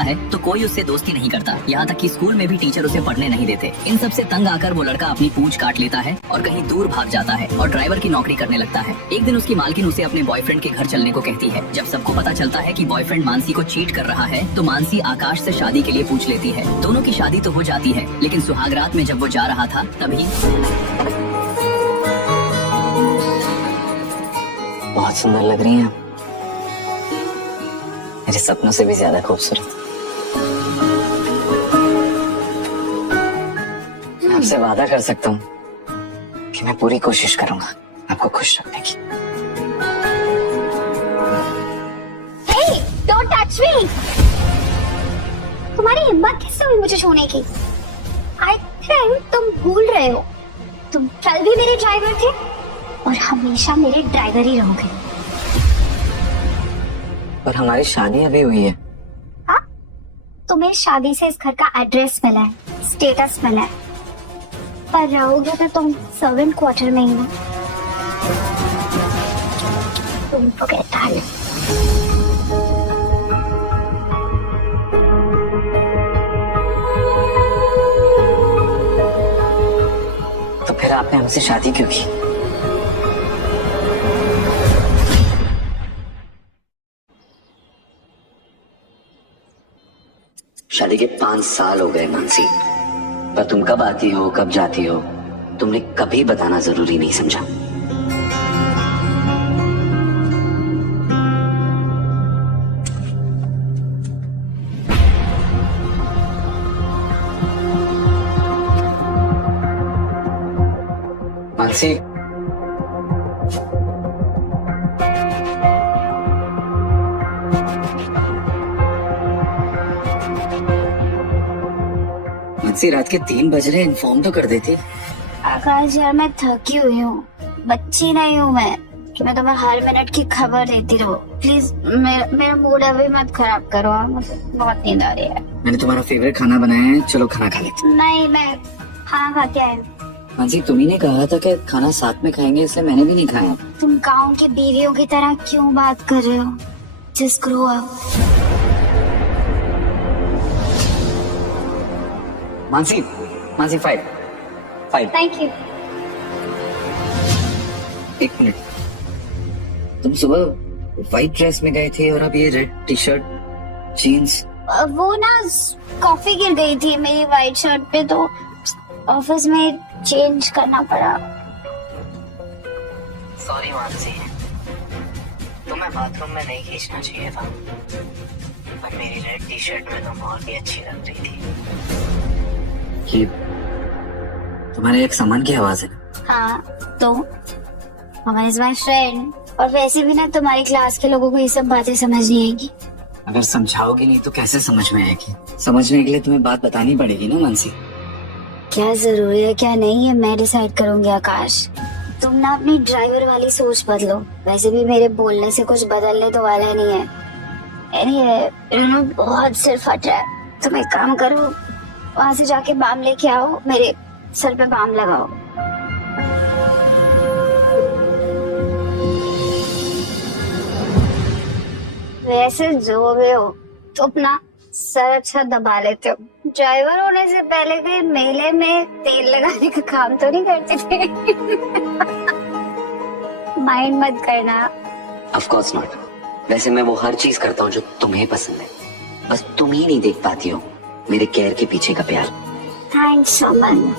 है तो कोई उससे दोस्ती नहीं करता। यहाँ तक कि स्कूल में भी टीचर उसे पढ़ने नहीं देते। इन सब से तंग आकर वो लड़का अपनी पूंछ काट लेता है और कहीं दूर भाग जाता है और ड्राइवर की नौकरी करने लगता है। एक दिन उसकी मालकिन उसे अपने बॉयफ्रेंड के घर चलने को कहती है। जब सबको पता चलता है कि बॉयफ्रेंड मानसी को चीट कर रहा है तो मानसी आकाश से शादी के लिए पूछ लेती है। दोनों की शादी तो हो जाती है, लेकिन सुहागरात में जब वो जा रहा था तभी बहुत सुंदर लग रही हैं, मेरे सपनों से भी ज्यादा खूबसूरत। मैं आपसे वादा कर सकता हूँ कि मैं पूरी कोशिश करूंगा आपको खुश रखने की। Hey, don't touch me! तुम्हारी हिम्मत कैसे हुई मुझे छूने की? I think तुम भूल रहे हो, तुम कल भी मेरे ड्राइवर थे और हमेशा मेरे ड्राइवर ही रहोगे। पर हमारी शादी अभी हुई है। हाँ, तुम्हें शादी से इस घर का एड्रेस मिला है, स्टेटस मिला है, पर रहोगे तो तुम सर्वेंट क्वार्टर में ही ना। तुम forget that. तो फिर आपने हमसे शादी क्यों की? शादी के 5 साल हो गए मानसी, पर तुम कब आती हो कब जाती हो तुमने कभी बताना जरूरी नहीं समझा। मानसी, मानसी रात के 3 बज रहे, इन्फॉर्म तो कर देती। आकाश यार, मैं थकी हुई हूँ, बच्ची नहीं हूँ मैं कि मैं तुम्हें हर मिनट की खबर देती रहूं। प्लीज मेरा मूड अभी मत खराब करो, मुझे बहुत नींद आ रही है। मैंने तुम्हारा फेवरेट खाना बनाया है, चलो खाना खा लेते। नहीं, मैं खाना खा के आई। मानसी तुम्ही ने कहा था कि खाना साथ में खाएंगे, इसलिए मैंने भी नहीं खाया। तुम गाँव की बीवियों की तरह क्यों बात कर रहे हो? Just grow up. Mansi, Mansi 5 thank you. एक मिनट, तुम सुबह व्हाइट ड्रेस में गए थे और अब ये रेड टी शर्ट जीन्स। वो ना कॉफी गिर गई थी मेरी व्हाइट शर्ट पे, तो ऑफिस में चेंज करना पड़ा। सॉरी मानसी, तुम्हें बाथरूम में नहीं खींचना चाहिए था, पर मेरी रेड टी शर्ट में तुम बहुत ही अच्छी लग रही थी। ये तुम्हारे एक सामान की आवाज है। हाँ, तो हमारे इज माय फ्रेंड, और वैसे भी ना तुम्हारी क्लास के लोगों को ये सब बातें समझ नहीं आएगी। अगर समझाओगी नहीं तो कैसे समझ में आएगी? समझने के लिए तुम्हें बात बतानी पड़ेगी ना मानसी। क्या जरूरी है क्या नहीं है मैं डिसाइड करूंगी आकाश। तुम ना अपनी ड्राइवर वाली सोच बदलो, वैसे भी मेरे बोलने से कुछ बदलने तो वाला नहीं है। anyway, बहुत सिर फट रहा है, तुम एक काम करो, वहां से जाके बाम लेके आओ, मेरे सर पे बाम लगाओ। वैसे जो भी हो तो अपना सर अच्छा दबा लेते हो। ड्राइवर होने से पहले भी मेले में तेल लगाने का काम तो नहीं करते थे। माइंड मत करना। Of course not. वैसे मैं वो हर चीज करता हूँ जो तुम्हें पसंद है, बस तुम ही नहीं देख पाती हो मेरे केयर के पीछे का प्यार। थैंक्स अमन।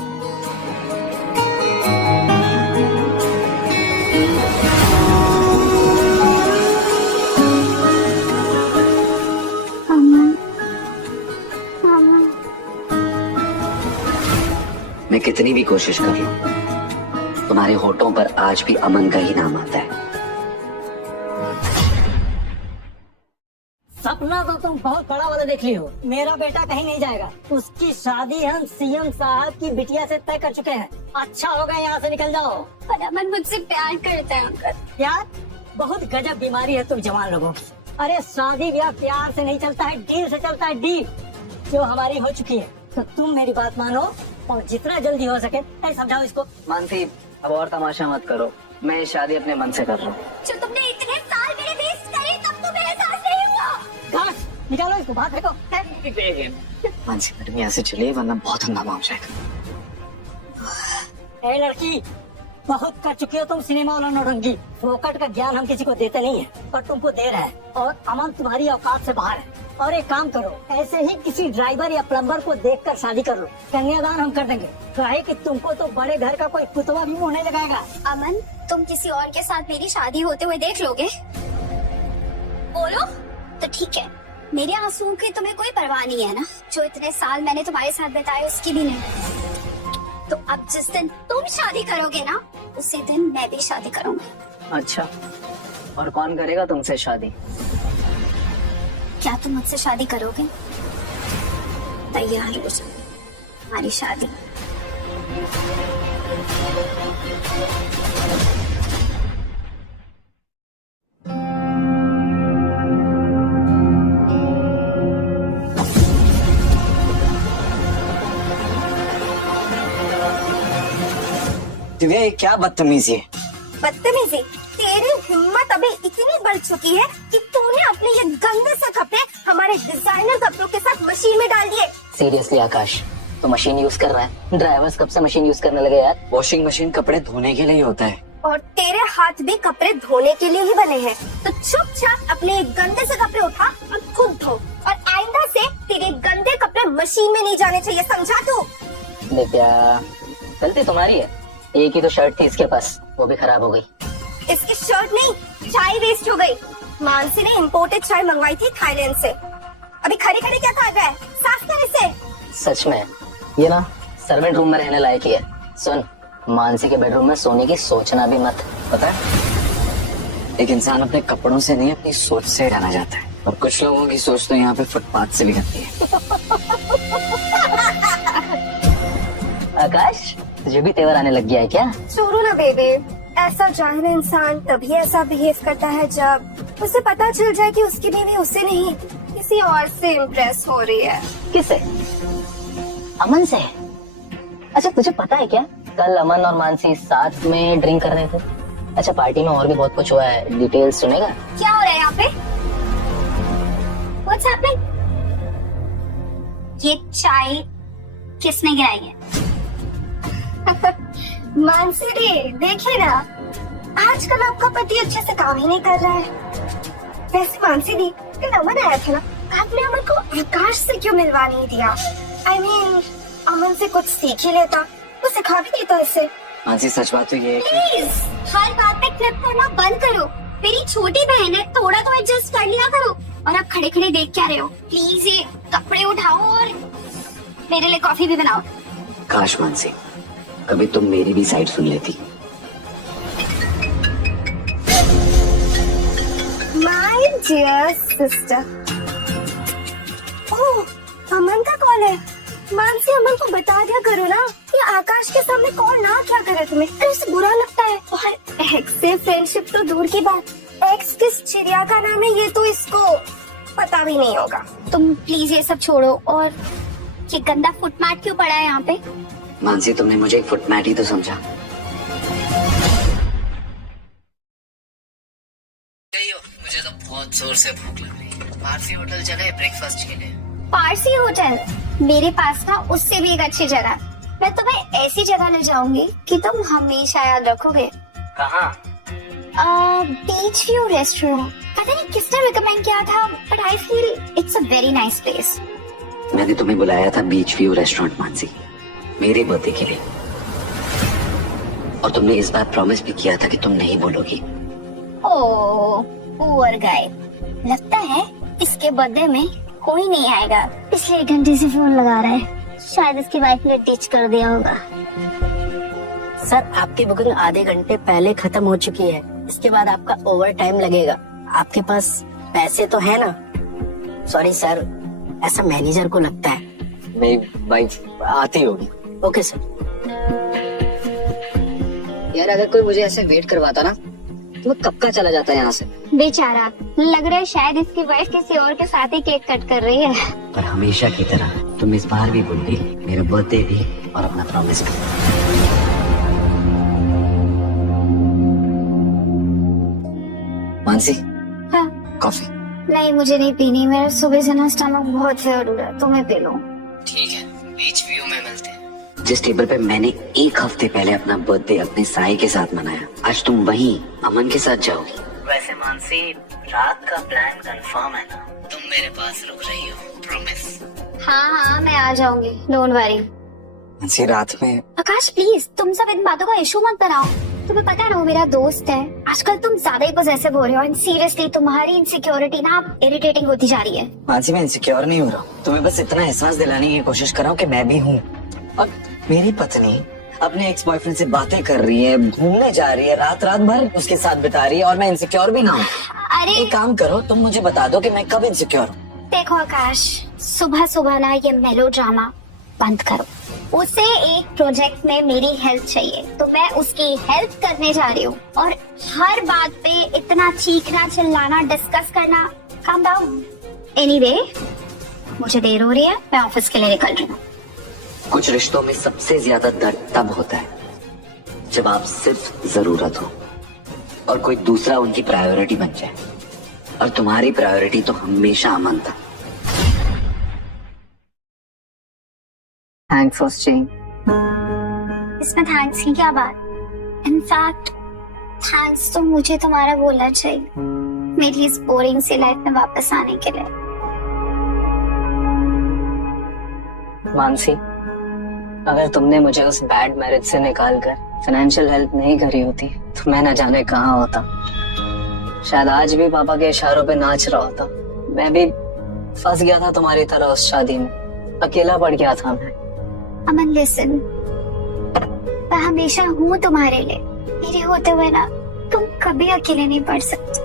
मैं कितनी भी कोशिश कर लूं, तुम्हारे होठों पर आज भी अमन का ही नाम आता है। सपना तो तुम बहुत बड़ा वाला देख ली हो। मेरा बेटा कहीं नहीं जाएगा, उसकी शादी हम सीएम साहब की बिटिया से तय कर चुके हैं। अच्छा होगा यहाँ से निकल जाओ। पर अमन मुझसे प्यार करता है अंकल। यार बहुत गजब बीमारी है तुम जवान लोगों की। अरे शादी ब्याह प्यार से नहीं चलता है, डील से चलता है, डील जो हमारी हो चुकी है। तो तुम मेरी बात मानो और जितना जल्दी हो सके समझाओ इसको। मानसी अब और तमाशा मत करो, मैं ये शादी अपने मन से कर रहा हूँ। जो तुमने इतने साल मेरे वेस्ट करे तब तो मेरे साथ नहीं हुआ। बस निकालो इसको, बाहर फेंको। मानसी मैडम यहाँ से चलिए वरना बहुत हंगामा हो जाएगा। ए लड़की, बहुत कर चुकी हो तुम सिनेमा वाला नौटंकी। फोकट का ज्ञान हम किसी को देते नहीं है, पर तुमको दे रहा है। और अमन तुम्हारी औकात से बाहर है। और एक काम करो, ऐसे ही किसी ड्राइवर या प्लम्बर को देखकर शादी कर लो। कन्यादान हम कर देंगे, काहे कि तुमको तो बड़े घर का कोई कुतवा भी मुँह नहीं लगाएगा। अमन, तुम किसी और के साथ मेरी शादी होते हुए देख लोगे? बोलो तो ठीक है, मेरे आंसुओं की तुम्हें कोई परवाह नहीं है ना? जो इतने साल मैंने तुम्हारे साथ बिताए उसकी भी नहीं। तो अब जिस दिन तुम शादी करोगे ना, उसी दिन मैं भी शादी करूंगी। अच्छा, और कौन करेगा तुमसे शादी? क्या तुम मुझसे शादी करोगे? तैयार हो जाओ, हमारी शादी। दिव्या ये क्या बदतमीजी है? बदतमीजी? तेरी हिम्मत अभी इतनी बढ़ चुकी है कि तूने अपने ये गंदे से कपड़े हमारे डिजाइनर कपड़ों के साथ मशीन में डाल दिए। सीरियसली आकाश, तो मशीन यूज कर रहा है? ड्राइवर्स कब से मशीन यूज करने लगे यार? वॉशिंग मशीन कपड़े धोने के लिए ही होता है। और तेरे हाथ भी कपड़े धोने के लिए ही बने हैं। तो चुपचाप अपने गंदे से कपड़े उठा और खुद धो। और आइंदा से तेरे गंदे कपड़े मशीन में नहीं जाने चाहिए, समझा तू? दिव्या, गलती तुम्हारी है। एक ही तो शर्ट थी इसके पास, वो भी खराब हो गई। इसकी शर्ट नहीं, चाय वेस्ट हो गई। मानसी ने इम्पोर्टेड चाय मंगवाई थी थाईलैंड से। अभी खड़े खड़े क्या खा रहा है? साफ कर इसे। सच में ये ना सर्वेंट रूम में रहने लायक ही है। सुन, मानसी के बेडरूम में सोने की सोचना भी मत। पता है, एक इंसान अपने कपड़ों से नहीं अपनी सोच से जाना जाता है। और कुछ लोगों की सोच तो यहाँ पे फुटपाथ से भी करती है। आकाश, तुझे भी तेवर आने लग गया है क्या? छोड़ो ना बेबी, ऐसा जाहिल इंसान तभी ऐसा बिहेव करता है जब उसे पता चल जाए कि उसकी बीवी उससे नहीं किसी और से इम्प्रेस हो रही है। किससे? अमन से? अच्छा, तुझे पता है क्या, कल अमन और मानसी साथ में ड्रिंक कर रहे थे। अच्छा, पार्टी में और भी बहुत कुछ हुआ है, डिटेल्स सुनेगा? क्या हो रहा है यहाँ पे? What's happening? ये चाय किसने गिराई है? मानसी दी, देखिए ना, आजकल आपका पति अच्छे से काम ही नहीं कर रहा है। वैसे मानसी दी, कल अमन आया था ना, आपने अमन को आकाश से क्यों मिलवा नहीं दिया? I mean, अमन से कुछ सीख ही लेता, वो सिखा भी देता इसे। मानसी, सच बात तो ये है कि प्लीज हर बात पे क्लिप करना बंद करो। मेरी छोटी बहन है, थोड़ा तो एडजस्ट कर लिया करो। और आप खड़े खड़े देख क्या रहे हो? प्लीज ये कपड़े उठाओ और मेरे लिए कॉफी भी बनाओ। काश मानसी, कभी तुम मेरी भी साइड सुन लेती। My dear sister. Oh, Aman का कॉल है। मानसी, अमन को बता दिया करो ना कि आकाश के सामने कॉल ना क्या करे तुम्हें, तो उसे बुरा लगता है। और एक्स से फ्रेंडशिप तो दूर की बात, एक्स किस चिड़िया का नाम है ये तो इसको पता भी नहीं होगा। तुम प्लीज ये सब छोड़ो और ये गंदा फुटमैट क्यों पड़ा है यहाँ पे? मानसी, तुमने मुझे एक फुटमैट ही तो समझा। मुझे तो बहुत जोर से भूख लग रही है। पारसी होटल चले ब्रेकफास्ट के लिए? पारसी होटल मेरे पास ना उससे भी एक अच्छी जगह। मैं तुम्हें ऐसी जगह ले जाऊंगी कि तुम हमेशा याद रखोगे। कहाँ? Beach view restaurant. पता नहीं किसने रिकमेंड किया था, but I feel it's a very nice place. मैंने तुम्हें बुलाया था बीच व्यू रेस्टोरेंट मानसी, मेरे बर्थडे के लिए। और तुमने इस बार प्रॉमिस भी किया था कि तुम नहीं बोलोगी। ओह, पुअर गाय। लगता है इसके बर्थडे में कोई नहीं आएगा, इसलिए 1 घंटे से फोन लगा रहा है। शायद इसकी वाइफ ने डिच कर दिया होगा। सर, आपकी बुकिंग आधे घंटे पहले खत्म हो चुकी है। इसके बाद आपका ओवर टाइम लगेगा। आपके पास पैसे तो है ना? सॉरी सर, ऐसा मैनेजर को लगता है। मेरी वाइफ आती होगी। Okay sir. यार, अगर कोई मुझे ऐसे वेट करवाता ना तो मैं कब का चला जाता यहाँ से। बेचारा, लग रहा है शायद इसकी वाइफ किसी और के साथ ही केक कट कर रही है। पर हमेशा की तरह तुम इस बार भी भूल गई मेरा बर्थडे भी और अपना प्रॉमिस भी। मानसी, हाँ, कॉफी। नहीं, मुझे नहीं पीनी। मेरा सुबह से ना स्टमक बहुत फेयर हो रहा है, तुम्हें पी लो। ठीक है, बीच व्यू में मिलते हैं। जिस टेबल पे मैंने एक हफ्ते पहले अपना बर्थडे अपने साई के साथ मनाया, आज तुम वहीं अमन के साथ जाओगी। वैसे मानसी, रात का प्लान कंफर्म है ना? तुम मेरे पास रुक रही हो, प्रॉमिस? हाँ, मैं आ जाऊंगी, डोंट वरी। मानसी, रात में आकाश प्लीज, तुम सब इन बातों का इशू मत बनाओ। तुम्हें पता है ना वो मेरा दोस्त है। आजकल तुम ज्यादा ही पॉसेसिव हो रहे हो एंड सीरियसली तुम्हारी इनसिक्योरिटी ना इरिटेटिंग होती जा रही है। मानसी, मैं इनसिक्योर नहीं हो रहा हूँ। तुम्हें बस इतना एहसास दिलाने की कोशिश कर रहा हूँ कि मैं भी हूँ। और मेरी पत्नी अपने एक्स बॉयफ्रेंड से बातें कर रही है, घूमने जा रही है, रात रात भर उसके साथ बिता रही है और मैं इनसिक्योर भी ना हूँ। अरे एक काम करो, तुम मुझे बता दो कि मैं कब इनसिक्योर हूँ। देखो आकाश, सुबह सुबह ना ये मेलो ड्रामा बंद करो। उसे एक प्रोजेक्ट में मेरी हेल्प चाहिए तो मैं उसकी हेल्प करने जा रही हूँ, और हर बात पे इतना चीखना चिल्लाना डिस्कस करना, काम डाउन। एनीवे, मुझे देर हो रही है, मैं ऑफिस के लिए निकल रही हूँ। कुछ रिश्तों में सबसे ज्यादा दर्द तब होता है जब आप सिर्फ जरूरत हो और कोई दूसरा उनकी प्रायोरिटी बन जाए, और तुम्हारी प्रायोरिटी तो हमेशा अमन था। Thanks for staying. इसमें थैंक्स की क्या बात? इनफैक्ट थैंक्स तो मुझे तुम्हारा बोलना चाहिए, मेरी इस बोरिंग सी लाइफ में वापस आने के लिए। मानसी, अगर तुमने मुझे उस बैड मैरिज से निकालकर फाइनेंशियल हेल्प नहीं करी होती तो मैं न जाने कहाँ होता। शायद आज भी पापा के इशारों पे नाच रहा होता। मैं भी फंस गया था तुम्हारी तरह उस शादी में, अकेला पड़ गया था मैं। अमन लिसन, मैं हमेशा हूँ तुम्हारे लिए। मेरे होते हुए ना तुम कभी अकेले नहीं पड़ सकते।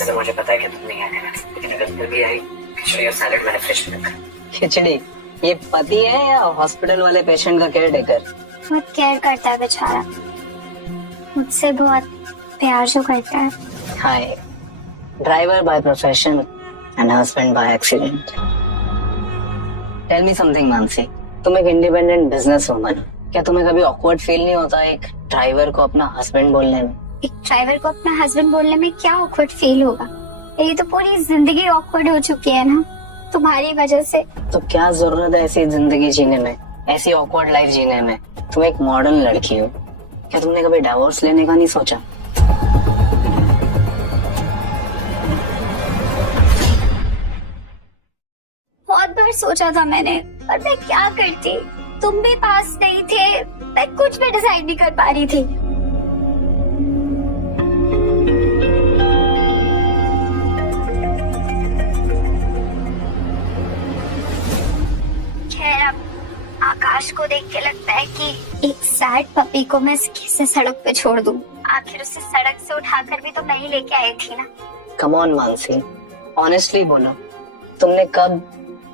तो मुझे पता है कि तुम नहीं आने, लेकिन अगर फिर भी आई, खिचड़ी और सैलेड मैंने फ्रिज में रखा। खिचड़ी? ये पति है या हॉस्पिटल वाले पेशेंट का केयर टेकर? बहुत केयर करता है बेचारा, मुझसे बहुत प्यार जो करता है। Hi, driver by profession and husband by accident. Tell me something Mansi, तुम एक इंडिपेंडेंट बिजनेस वुमन हो, क्या तुम्हें कभी ऑकवर्ड फील नहीं होता एक ड्राइवर को अपना हस्बैंड बोलने में? एक ड्राइवर को अपना हस्बैंड बोलने में क्या ऑकवर्ड फील होगा? ये तो पूरी जिंदगी ऑकवर्ड हो चुकी है ना तुम्हारी वजह से। तो क्या जरूरत है ऐसी जिंदगी जीने में, ऐसी ऑकवर्ड लाइफ जीने में? तुम एक मॉडर्न लड़की हो, क्या तुमने कभी डिवोर्स लेने का नहीं सोचा? बहुत बार सोचा था मैंने, पर मैं क्या करती? तुम भी पास नहीं थे, मैं कुछ भी डिसाइड नहीं कर पा रही थी। खैर, अब आकाश को देख के लगता है कि एक सैड पपी को मैं कैसे सड़क पे छोड़ दूं। आखिर उसे सड़क से उठाकर भी तो मैं ही लेके आई थी ना। कम ऑन मानसी, ऑनेस्टली बोलो, तुमने कब,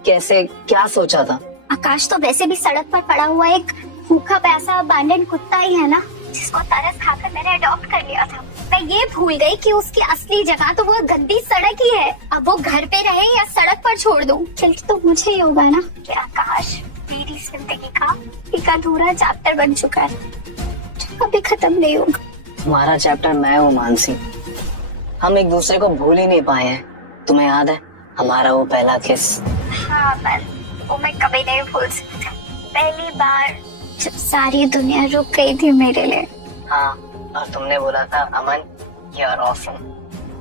कैसे, क्या सोचा था? आकाश तो वैसे भी सड़क पर पड़ा हुआ एक भूखा प्यासा अबैंडन कुत्ता ही है ना, जिसको तरस खाकर मैंने अडॉप्ट कर लिया था। मैं ये भूल गई कि उसकी असली जगह तो वो गंदी सड़क ही है। अब वो घर पे रहे या सड़क पर छोड़ दूं, गिल्ट तो मुझे ही होगा ना। कि आकाश मेरी जिंदगी का एक अधूरा चैप्टर बन चुका है जो कभी खत्म नहीं होगा। तुम्हारा चैप्टर मैं हूँ मानसी। हम एक दूसरे को भूल ही नहीं पाए हैं। तुम्हें याद है हमारा वो पहला किस? हाँ, वो मैं कभी नहीं भूल सकती। पहली बार जब सारी दुनिया रुक गई थी मेरे लिए। हाँ, और तुमने बोला था अमन यू आर ऑसम।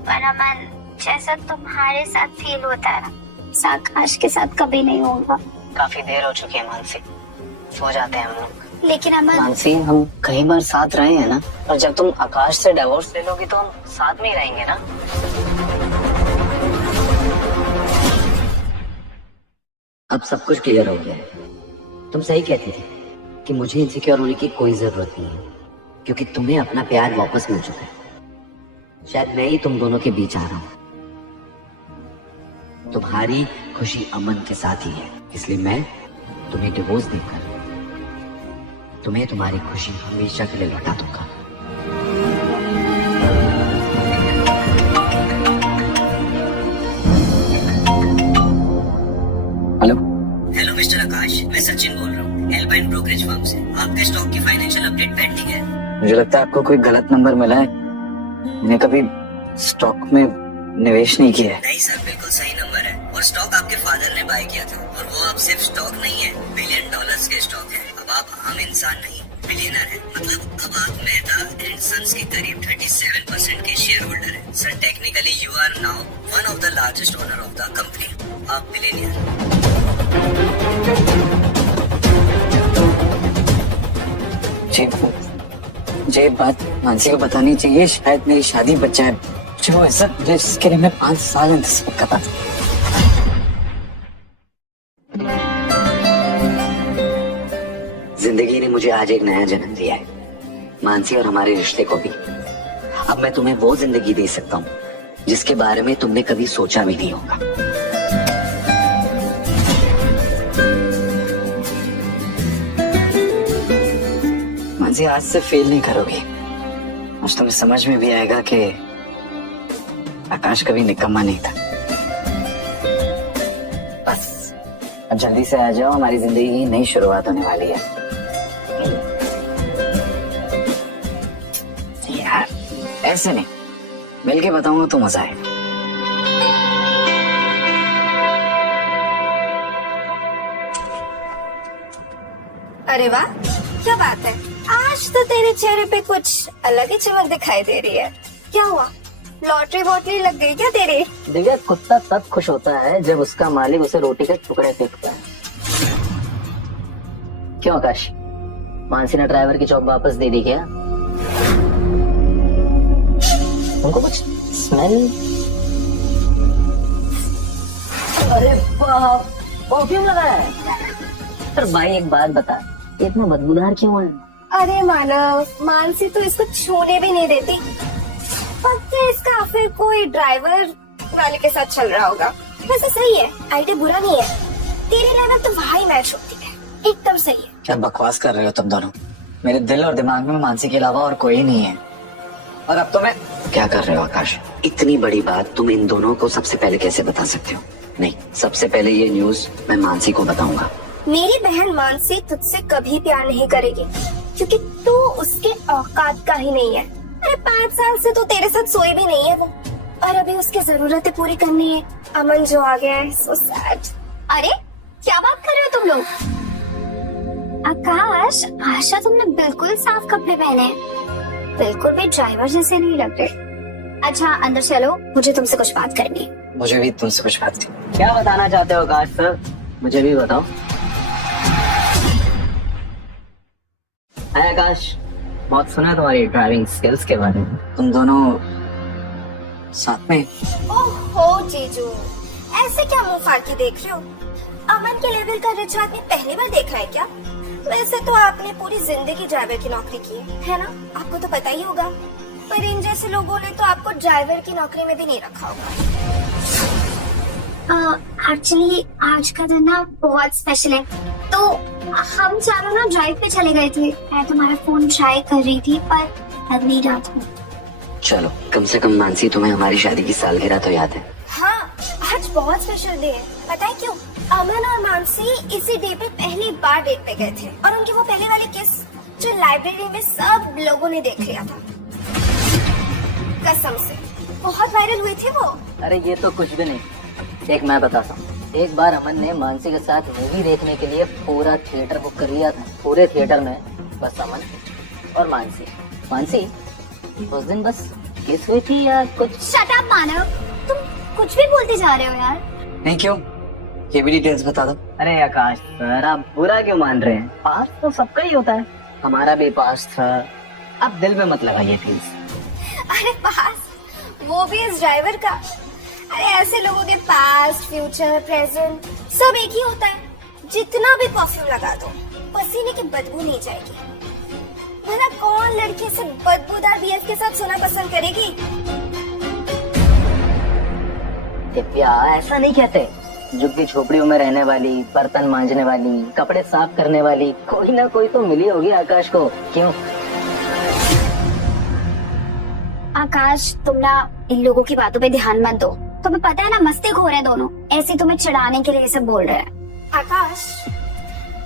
पर अमन, जैसा तुम्हारे साथ फील होता है ना, आकाश के साथ कभी नहीं होगा। काफी देर हो चुकी है मानसी, सो जाते हैं हम लोग। लेकिन अमन, मानसी, हम कई बार साथ रहे हैं ना, और जब तुम आकाश से डिवोर्स ले लोगी तो हम साथ में ही रहेंगे ना। अब सब कुछ क्लियर हो गया है। तुम सही कहती थी कि मुझे इनसिक्योर होने की कोई जरूरत नहीं है, क्योंकि तुम्हें अपना प्यार वापस मिल चुका है। शायद मैं ही तुम दोनों के बीच आ रहा हूँ। तुम्हारी खुशी अमन के साथ ही है, इसलिए मैं तुम्हें डिवोर्स देकर तुम्हें तुम्हारी खुशी हमेशा के लिए लौटा दूंगा। मैं सचिन बोल रहा हूँ एल्पाइन ब्रोकरेज फर्म से। आपके स्टॉक की फाइनेंशियल अपडेट पेंडिंग है। मुझे लगता है आपको कोई गलत नंबर मिला है। मैंने कभी स्टॉक में निवेश नहीं किया है। नहीं सर, बिल्कुल सही नंबर है और स्टॉक आपके फादर ने बाय किया था और वो अब सिर्फ स्टॉक नहीं है, $1 बिलियन के स्टॉक है। अब आप आम इंसान नहीं, बिलियनर है। मतलब अब आप मेहता एंड सन्स के करीब 37% के शेयर होल्डर है। Sir technically you are now one of the largest owner of the company. आप बिलियनियर। मुझे ये बात मानसी को बतानी चाहिए। शायद मेरी शादी बच जाए। मुझे वो इज्जत मिले जिसके लिए मैं 5 साल इंतजार करता था। जिंदगी ने मुझे आज एक नया जन्म दिया है, मानसी और हमारे रिश्ते को भी। अब मैं तुम्हें वो जिंदगी दे सकता हूँ जिसके बारे में तुमने कभी सोचा भी नहीं होगा। मानसी, आज से फेल नहीं करोगी। आज तुम्हें समझ में भी आएगा कि आकाश कभी निकम्मा नहीं था। बस अब जल्दी से आ जाओ, हमारी जिंदगी की नई शुरुआत होने वाली है। यार ऐसे नहीं, मिलके बताऊंगा तो मजा आएगा। अरे वाह, क्या बात है। आज तो तेरे चेहरे पे कुछ अलग ही चमक दिखाई दे रही है। क्या हुआ, लॉटरी वॉटरी लग गई क्या तेरी? दिव्या, कुत्ता तब खुश होता है जब उसका मालिक उसे रोटी के टुकड़े फेंकता है। क्यों आकाश, मानसी ने ड्राइवर की जॉब वापस दे दी क्या? उनको कुछ स्मेल? अरे बाप, परफ्यूम लगाया है। पर भाई एक बात बता, ये इतना बदबूदार क्यों है? अरे मानव, मानसी तो इसको छूने भी नहीं देती। पक्का इसका फिर कोई ड्राइवर वाले के साथ चल रहा होगा। वैसे सही है, आइडिया बुरा नहीं है। तेरे लेवल तो वहाँ मैच होती है, एकदम सही है। क्या बकवास कर रहे हो तुम दोनों? मेरे दिल और दिमाग में मानसी के अलावा और कोई नहीं है। और अब तो मैं क्या कर रहे हो आकाश? इतनी बड़ी बात तुम इन दोनों को सबसे पहले कैसे बता सकते हो? नहीं, सबसे पहले ये न्यूज मैं मानसी को बताऊंगा। मेरी बहन मानसी तुझसे कभी प्यार नहीं करेगी क्योंकि तू उसके औकात का ही नहीं है। अरे 5 साल से तो तेरे साथ सोई भी नहीं है वो, और अभी उसकी जरूरतें पूरी करनी है। अमन जो आ गया है, सो सैड। अरे क्या बात कर रहे हो तुम लोग? आकाश, आशा तुमने बिल्कुल साफ कपड़े पहने हैं, बिल्कुल भी ड्राइवर जैसे नहीं लग रहे। अच्छा अंदर चलो, मुझे तुमसे कुछ बात करनी है। मुझे भी तुमसे कुछ बात थी। क्या बताना चाहते हो आकाश सर? मुझे भी बताओ। हाय आकाश, बहुत सुना है तुम्हारी ड्राइविंग स्किल्स के बारे में। तुम दोनों साथ में? ओहो जीजू, ऐसे क्या मुंह फाड़ के देख रहे हो? अमन के लेवल का रिच आदमी पहली बार देखा है क्या? वैसे तो आपने पूरी जिंदगी ड्राइवर की नौकरी की है ना, आपको तो पता ही होगा। पर इन जैसे लोगों ने तो आपको ड्राइवर की नौकरी में भी नहीं रखा होगा। एक्चुअली आज का दिन ना बहुत स्पेशल है, तो हम चारों ना ड्राइव पे चले गए थे। मैं तुम्हारा फोन ट्राई कर रही थी पर लग नहीं रहा था। चलो, कम से कम मानसी तुम्हें हमारी शादी की सालगिरह तो याद है? हाँ, आज बहुत स्पेशल डे है। पता है क्यों? अमन और मानसी इसी डे पे पहली बार डेट पे गए थे और उनकी वो पहले वाली किस जो लाइब्रेरी में सब लोगों ने देख लिया था। कसम से बहुत वायरल हुए थे वो। अरे ये तो कुछ भी नहीं। एक मैं बताता हूँ, एक बार अमन ने मानसी के साथ मूवी देखने के लिए पूरा थिएटर बुक कर लिया था। पूरे थिएटर में बस अमन और मानसी। मानसी, उस दिन बस किस हुई थी या कुछ? शट अप मानव, तुम कुछ भी बोलते जा रहे हो यार। नहीं, क्यों? ये भी डिटेल्स बता दो। अरे आकाश सर, आप बुरा क्यों मान रहे हैं? पास तो सबका ही होता है, हमारा भी पास था। अब दिल में मत लगाइए प्लीज। अरे पास, वो भी इस ड्राइवर का। अरे ऐसे लोगों के पास्ट, फ्यूचर, प्रेजेंट सब एक ही होता है। जितना भी परफ्यूम लगा दो, पसीने की बदबू नहीं जाएगी। भला कौन लड़की से बदबूदार बीएफ के साथ सोना पसंद करेगी? दिव्या, ऐसा नहीं कहते। झुग्गी झोपड़ियों में रहने वाली, बर्तन मांजने वाली, कपड़े साफ करने वाली कोई ना कोई तो मिली होगी आकाश को। क्यों? आकाश, तुम ना इन लोगों की बातों पे ध्यान मत दो। तुम्हें पता है ना, मस्ती खो रहे हैं दोनों, ऐसे तुम्हें चिढ़ाने के लिए ये सब बोल रहे हैं। आकाश,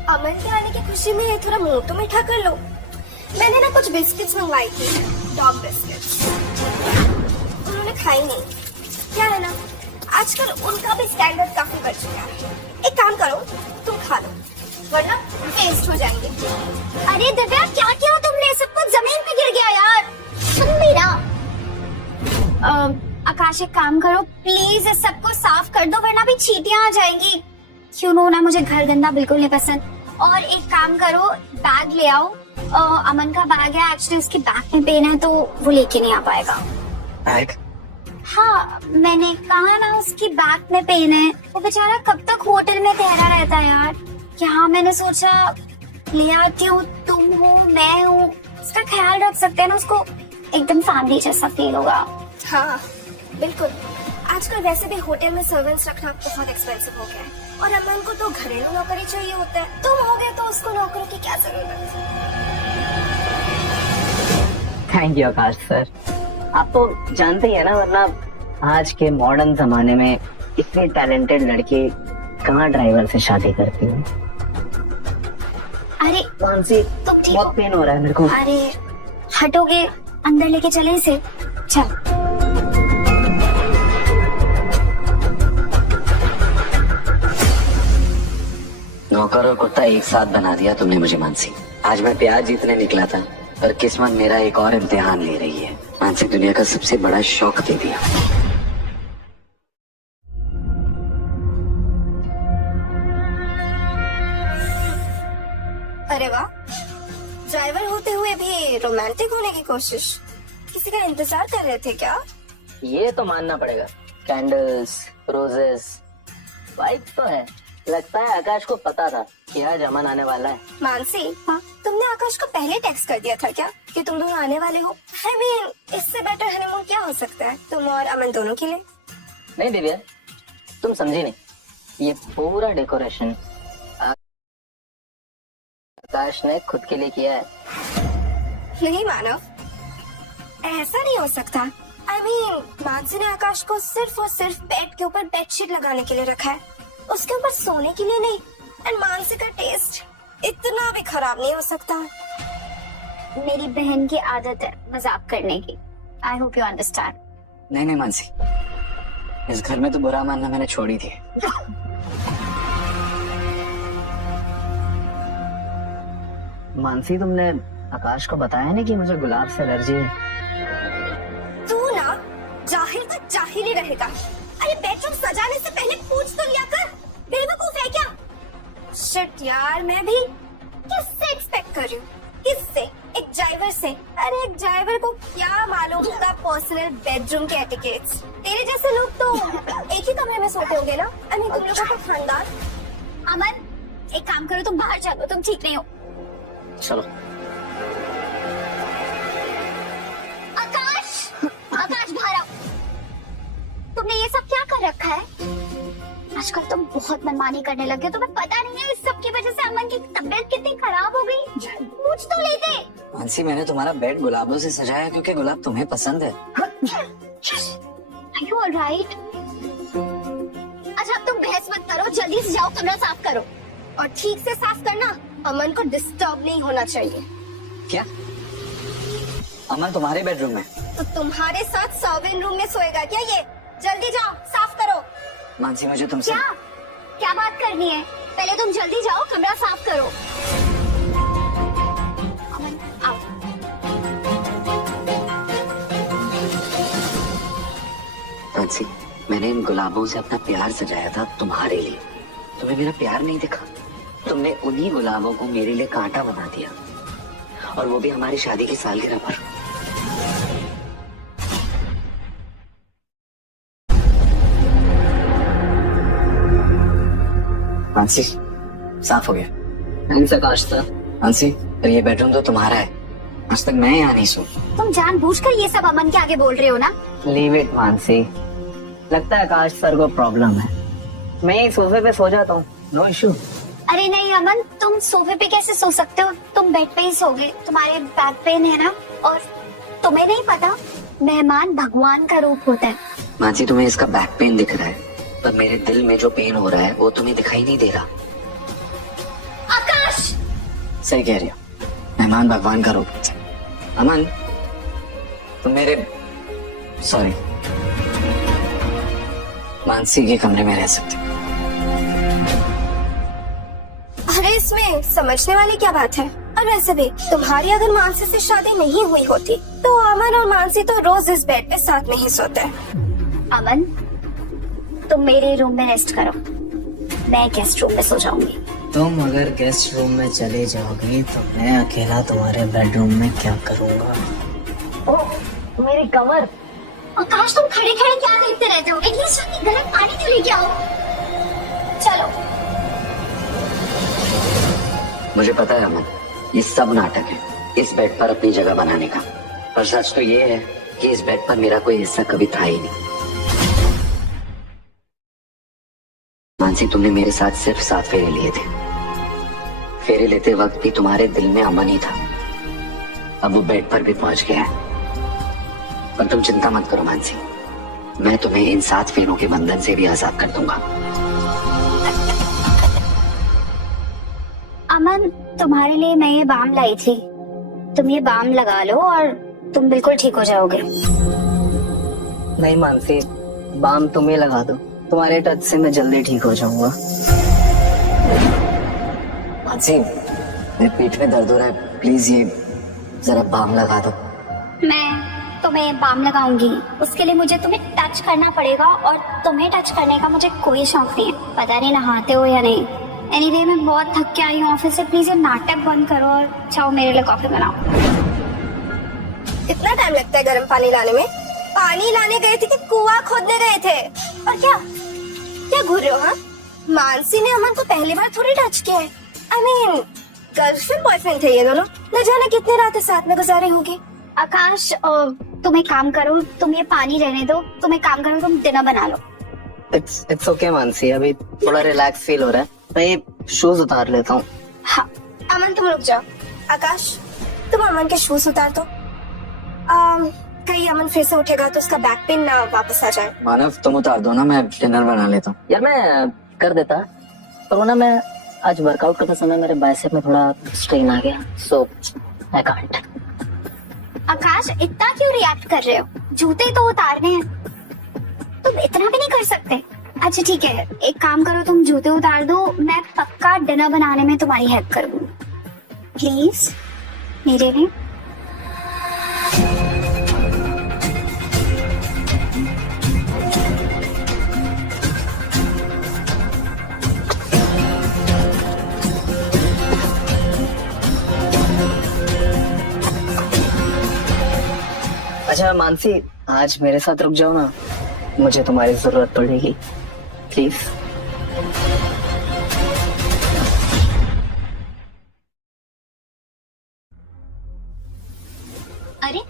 अमन के आने की खुशी में थोड़ा मुंह तो मीठा कर लो। मैंने ना कुछ बिस्किट्स मंगवाई थी, डॉग बिस्किट्स। उन्होंने खाई नहीं। क्या है ना, आजकल उनका भी स्टैंडर्ड काफी बढ़ चुका है। एक काम करो, तुम खा लो, वरना वेस्ट हो जाएंगे। अरे दिव्या, क्या किया तुमने? सब कुछ जमीन पे गिर गया यार। सुन मेरा, आकाश एक काम करो प्लीज, इस सबको साफ कर दो वरना भी चींटियां आ जाएंगी। क्यों नो ना, मुझे घर गंदा बिल्कुल नहीं पसंद। और एक काम करो, बैग ले आओ। अमन का बैग है, एक्चुअली उसकी बैक में पेन है तो वो लेके नहीं आ पाएगा। बैग? हाँ, मैंने कहा ना उसकी बैक में पेन है। वो बेचारा कब तक होटल में ठहरा रहता है यार। यहाँ मैंने सोचा ले आती हूँ, तुम हो मैं हूँ, उसका ख्याल रख सकते हैं ना, उसको एकदम फैमिली जैसा फील होगा। हाँ बिल्कुल, आजकल वैसे भी होटल में सर्वेंट्स रखना बहुत एक्सपेंसिव हो गया है और अमन को तो घरेलू नौकरी चाहिए होता है। तुम हो गए तो उसको नौकरों की क्या जरूरत है। Thank you Akash sir. आप तो जानते ही है ना, वरना आज के मॉडर्न जमाने में इतनी टैलेंटेड लड़की कहाँ ड्राइवर से शादी करती है। अरे मानसी, तुम ठीक बहुत हो? पेन हो रहा है मेरे को। अरे हटोगे, अंदर लेके चले इसे। चल। नौकर और कुत्ता एक साथ बना दिया तुमने मुझे मानसी। आज मैं प्यार जीतने निकला था, पर किस्मत मेरा एक और इम्तिहान ले रही है। मानसी दुनिया का सबसे बड़ा शौक दे दिया। अरे वाह, ड्राइवर होते हुए भी रोमांटिक होने की कोशिश। किसी का इंतजार कर रहे थे क्या? ये तो मानना पड़ेगा, कैंडल्स, रोजेस, वाइब तो है। लगता है आकाश को पता था कि आज अमन आने वाला है। मानसी, हाँ, तुमने आकाश को पहले टेक्स्ट कर दिया था क्या कि तुम दोनों आने वाले हो? I mean, इससे बेटर हनीमून क्या हो सकता है तुम और अमन दोनों के लिए? नहीं दिव्या, तुम समझी नहीं। ये पूरा डेकोरेशन आकाश ने खुद के लिए किया है। नहीं मानव, ऐसा नहीं हो सकता। I mean, मानसी ने आकाश को सिर्फ और सिर्फ बेड के ऊपर बेडशीट लगाने के लिए रखा है, उसके ऊपर सोने के लिए नहीं। एंड मानसी का टेस्ट इतना भी खराब नहीं हो सकता। मेरी बहन की आदत है मजाक करने की। I hope you understand. नहीं नहीं मानसी, इस घर में तो बुरा मानना मैंने छोड़ ही दी। मानसी, तुमने आकाश को बताया नहीं कि मुझे गुलाब से एलर्जी है? तू ना जाहिल का जाहिल ही रहेगा। अरे बेडरूम सजाने से पहले पूछ तो लिया कर, बेवकूफ है क्या? शिट यार, मैं भी किससे एक्सपेक्ट कर रही हूँ? किससे? एक ड्राइवर से। अरे एक ड्राइवर को क्या मालूम होगा पर्सनल बेडरूम के एटिकेट्स। तेरे जैसे लोग तो एक ही कमरे में सोते होंगे ना। आई मीन, तुम लोगों का खानदान। अमन, एक काम करो, तुम बाहर चलो, तुम ठीक नहीं हो। चलो। आकाश, आकाश बाहर आओ। तुमने ये सब क्या कर रखा है? आजकल तुम बहुत मनमानी करने लगे हो। तुम्हें पता नहीं है इस सब की वजह से अमन की तबीयत कितनी खराब हो गई। पूछ तो लेते। मानसी, मैंने तुम्हारा बेड गुलाबों से सजाया क्योंकि गुलाब तुम्हें पसंद है। Are you alright? अच्छा अब तुम बहस मत करो, जल्दी से जाओ कमरा साफ करो और ठीक से साफ करना। अमन को डिस्टर्ब नहीं होना चाहिए। क्या? अमन तुम्हारे बेडरूम में? तो तुम्हारे साथ सर्वेंट रूम में सोएगा क्या ये? जल्दी जाओ, साफ करो। मानसी, मुझे तुमसे क्या क्या बात करनी है? पहले तुम जल्दी जाओ, कमरा साफ करो। अमन आओ। मानसी, मैंने इन गुलाबों से अपना प्यार सजाया था तुम्हारे लिए। तुम्हें मेरा प्यार नहीं दिखा? तुमने उन्हीं गुलाबों को मेरे लिए कांटा बना दिया, और वो भी हमारी शादी की सालगिरह पर। मानसी, साफ हो गया। थैंक्स आकाश सर। मानसी, पर ये बेडरूम तो तुम्हारा है। आज तक मैं यहाँ नहीं सो। तुम जानबूझकर ये सब अमन के आगे बोल रहे हो ना? लीव इट मानसी, लगता है आकाश सर को प्रॉब्लम है। मैं यही सोफे पे सो जाता हूँ, नो इशू। अरे नहीं अमन, तुम सोफे पे कैसे सो सकते हो? तुम बेड पे ही सोगे, तुम्हारे बैक पेन है ना। और तुम्हें नहीं पता, मेहमान भगवान का रूप होता है। मानसी, तुम्हें इसका बैक पेन दिख रहा है, पर मेरे दिल में जो पेन हो रहा है वो तुम्हें दिखाई नहीं दे रहा। आकाश! सही कह रही हो, मेहमान भगवान का रूप होता है। अमन, तुम मेरे सॉरी मानसी के कमरे में रह सकते हो। अरे इसमें समझने वाली क्या बात है। और वैसे भी तुम्हारी अगर मानसी से शादी नहीं हुई होती तो अमन और मानसी तो रोज इस बेड पे साथ में ही सोते हैं। अमन, तुम मेरे रूम में रेस्ट करो, मैं गेस्ट रूम में सो जाऊंगी। तुम अगर गेस्ट रूम में चले जाओगी तो मैं अकेला तुम्हारे बेडरूम में क्या करूँगा? ओह मेरी कमर। आकाश, तुम खड़े खड़े क्या देखते रहते हो? एटलीस्ट गर्म पानी तो लेके आओ। चलो। मुझे पता है अमन, ये सब नाटक है इस बेड पर अपनी जगह बनाने का, पर सच तो ये है कि इस बेड पर मेरा कोई हिस्सा कभी था ही नहीं। मानसी, तुमने मेरे साथ सिर्फ 7 फेरे लिए थे। फेरे लेते वक्त भी तुम्हारे दिल में अमन ही था। अब वो बेड पर भी पहुंच गया है। पर तुम चिंता मत करो मानसी, मैं तुम्हें इन 7 फेरों के बंधन से भी आजाद कर दूंगा। अमन, तुम्हारे लिए मैं ये बाम लाई थी, तुम ये बाम लगा लो और तुम बिल्कुल ठीक हो जाओगे। नहीं मानसी, बाम तुम्हें लगा दो, तुम्हारे टच से मैं जल्दी ठीक हो जाऊंगा। मानसी, मेरे पीठ में दर्द हो रहा है, प्लीज ये जरा बाम लगा दो। मैं तुम्हें बाम लगाऊंगी, उसके लिए मुझे तुम्हें टच करना पड़ेगा और तुम्हें टच करने का मुझे कोई शौक नहीं है। पता नहीं नहाते हो या नहीं। एनीवे, मैं बहुत थक के आई हूँ ऑफिस से, प्लीज ये नाटक बंद करो और जाओ मेरे लिए कॉफी बनाओ। इतना टाइम लगता है गर्म पानी लाने में? पानी लाने गए थे कि कुआं खोदने गए थे? और क्या घूर रहे हो? हाँ, मानसी ने अमन को पहली बार थोड़ी टच किया है। आई मीन गर्लफ्रेंड बॉयफ्रेंड थे ये दोनों, न जाने कितने रातें साथ में गुजारी होगी। आकाश, तुम एक काम करो, तुम ये पानी रहने दो, तुम एक काम करो, तुम डिनर बना लो। इट्स ओके मानसी, अभी थोड़ा रिलैक्स फील हो रहा है, मैं ये शूज उतार लेता हूँ। हाँ, अमन तुम रुक जाओ। आकाश, तुम अमन के शूज उतार दो। कहीं अमन फिर से उठेगा तो उसका बैक पेन ना वापस आ जाए। मानव, तुम उतार दो ना, मैं डिनर बना लेता हूँ। यार मैं कर देता, पर वो ना मैं आज वर्कआउट करते समय मेरे बाइसेप में थोड़ा स्ट्रेन आ गया, सो आई कांट। आकाश, इतना क्यों रिएक्ट कर रहे हो? जूते तो उतारने हैं, तुम इतना भी नहीं कर सकते। अच्छा ठीक है, एक काम करो, तुम जूते उतार दो, मैं पक्का डिनर बनाने में तुम्हारी हेल्प कर दूंगी, प्लीज मेरे लिए। अच्छा मानसी, आज मेरे साथ रुक जाओ ना, मुझे तुम्हारी जरूरत पड़ेगी, प्लीज। अरे